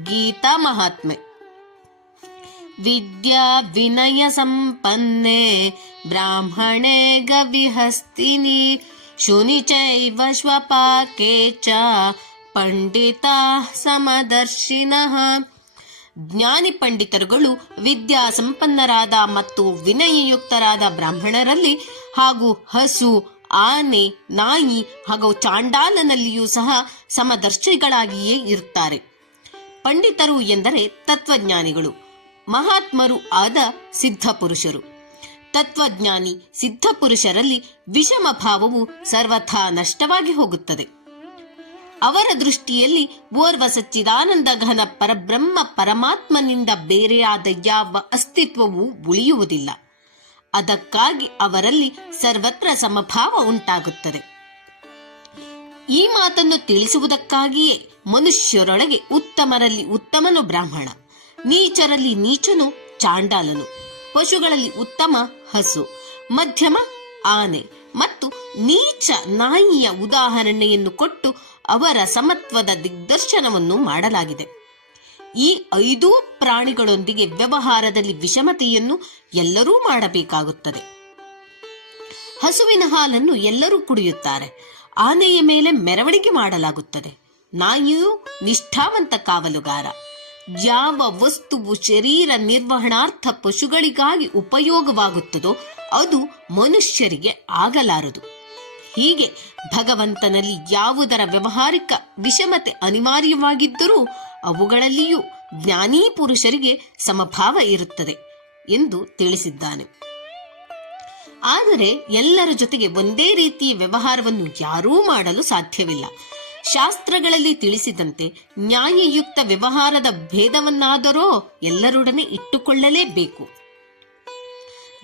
ಗೀತಾ ಮಹಾತ್ಮೆ. ವಿದ್ಯಾ ವಿನಯ ಸಂಪನ್ನೆ ಬ್ರಾಹ್ಮಣೇ ಗವಿಹಸ್ತಿನಿ ಶುನಿ ಚೈವ ಶ್ವಪಾಕೆ ಚ ಪಂಡಿತಾ ಸಮದರ್ಶಿನಃ. ಜ್ಞಾನಿ ಪಂಡಿತರುಗಳು ವಿದ್ಯಾ ಸಂಪನ್ನರಾದ ಮತ್ತು ವಿನಯಯುಕ್ತರಾದ ಬ್ರಾಹ್ಮಣರಲ್ಲಿ ಹಾಗೂ ಹಸು, ಆನೆ, ನಾಯಿ ಹಾಗೂ ಚಾಂಡಾಲನಲ್ಲಿಯೂ ಸಹ ಸಮದರ್ಶಿಗಳಾಗಿಯೇ ಇರುತ್ತಾರೆ. ಪಂಡಿತರು ಎಂದರೆ ತತ್ವಜ್ಞಾನಿಗಳು, ಮಹಾತ್ಮರು ಆದ ಸಿದ್ಧಪುರುಷರು. ತತ್ವಜ್ಞಾನಿ ಸಿದ್ಧಪುರುಷರಲ್ಲಿ ವಿಷಮ ಭಾವವು ಸರ್ವಥಾ ನಷ್ಟವಾಗಿ ಹೋಗುತ್ತದೆ. ಅವರ ದೃಷ್ಟಿಯಲ್ಲಿ ಓರ್ವ ಸಚ್ಚಿದಾನಂದ ಘನ ಪರಬ್ರಹ್ಮ ಪರಮಾತ್ಮನಿಂದ ಬೇರೆಯಾದ ಯಾವ ಅಸ್ತಿತ್ವವೂ ಉಳಿಯುವುದಿಲ್ಲ. ಅದಕ್ಕಾಗಿ ಅವರಲ್ಲಿ ಸರ್ವತ್ರ ಸಮಭಾವ ಉಂಟಾಗುತ್ತದೆ. ಈ ಮಾತನ್ನು ತಿಳಿಸುವುದಕ್ಕಾಗಿಯೇ ಮನುಷ್ಯರೊಳಗೆ ಉತ್ತಮರಲ್ಲಿ ಉತ್ತಮನು ಬ್ರಾಹ್ಮಣ, ನೀಚರಲ್ಲಿ ನೀಚನು ಚಾಂಡಾಲನು, ಪಶುಗಳಲ್ಲಿ ಉತ್ತಮ ಹಸು, ಮಧ್ಯಮ ಆನೆ ಮತ್ತು ನೀಚ ನಾಯಿಯ ಉದಾಹರಣೆಯನ್ನು ಕೊಟ್ಟು ಅವರ ಸಮತ್ವದ ದಿಗ್ದರ್ಶನವನ್ನು ಮಾಡಲಾಗಿದೆ. ಈ 5 ಪ್ರಾಣಿಗಳೊಂದಿಗೆ ವ್ಯವಹಾರದಲ್ಲಿ ವಿಷಮತೆಯನ್ನು ಎಲ್ಲರೂ ಮಾಡಬೇಕಾಗುತ್ತದೆ. ಹಸುವಿನ ಹಾಲನ್ನು ಎಲ್ಲರೂ ಕುಡಿಯುತ್ತಾರೆ. ಆನೆಯ ಮೇಲೆ ಮೆರವಣಿಗೆ ಮಾಡಲಾಗುತ್ತದೆ. ನಾಯಿಯು ನಿಷ್ಠಾವಂತ ಕಾವಲುಗಾರ. ಯಾವ ವಸ್ತುವು ಶರೀರ ನಿರ್ವಹಣಾರ್ಥ ಪಶುಗಳಿಗಾಗಿ ಉಪಯೋಗವಾಗುತ್ತದೋ ಅದು ಮನುಷ್ಯರಿಗೆ ಆಗಲಾರದು. ಹೀಗೆ ಭಗವಂತನಲ್ಲಿ ಯಾವುದರ ವ್ಯವಹಾರಿಕ ವಿಷಮತೆ ಅನಿವಾರ್ಯವಾಗಿದ್ದರೂ ಅವುಗಳಲ್ಲಿಯೂ ಜ್ಞಾನೀ ಪುರುಷರಿಗೆ ಸಮಭಾವ ಇರುತ್ತದೆ ಎಂದು ತಿಳಿಸಿದ್ದಾನೆ. ಆದರೆ ಎಲ್ಲರ ಜೊತೆಗೆ ಒಂದೇ ರೀತಿಯ ವ್ಯವಹಾರವನ್ನು ಯಾರೂ ಮಾಡಲು ಸಾಧ್ಯವಿಲ್ಲ. ಶಾಸ್ತ್ರಗಳಲ್ಲಿ ತಿಳಿಸಿದಂತೆ ನ್ಯಾಯಯುಕ್ತ ವ್ಯವಹಾರದ ಭೇದವನ್ನಾದರೋ ಎಲ್ಲರೊಡನೆ ಇಟ್ಟುಕೊಳ್ಳಲೇಬೇಕು.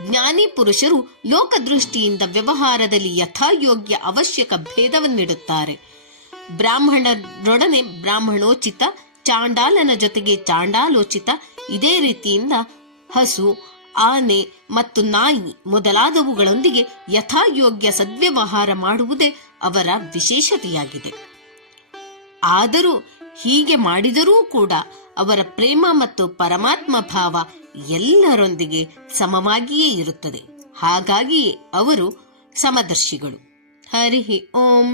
ಜ್ಞಾನಿ ಪುರುಷರು ಲೋಕದೃಷ್ಟಿಯಿಂದ ವ್ಯವಹಾರದಲ್ಲಿ ಯಥಾಯೋಗ್ಯ ಅವಶ್ಯಕ ಭೇದವನ್ನಿಡುತ್ತಾರೆ. ಬ್ರಾಹ್ಮಣರೊಡನೆ ಬ್ರಾಹ್ಮಣೋಚಿತ, ಚಾಂಡಾಲನ ಜೊತೆಗೆ ಚಾಂಡಾಲೋಚಿತ, ಇದೇ ರೀತಿಯಿಂದ ಹಸು, ಆನೆ ಮತ್ತು ನಾಯಿ ಮೊದಲಾದವುಗಳೊಂದಿಗೆ ಯಥಾಯೋಗ್ಯ ಸದ್ವ್ಯವಹಾರ ಮಾಡುವುದೇ ಅವರ ವಿಶೇಷತೆಯಾಗಿದೆ. ಆದರೂ ಹೀಗೆ ಮಾಡಿದರೂ ಕೂಡ ಅವರ ಪ್ರೇಮ ಮತ್ತು ಪರಮಾತ್ಮ ಭಾವ ಎಲ್ಲರೊಂದಿಗೆ ಸಮವಾಗಿಯೇ ಇರುತ್ತದೆ. ಹಾಗಾಗಿಯೇ ಅವರು ಸಮದರ್ಶಿಗಳು. ಹರಿ ಓಂ.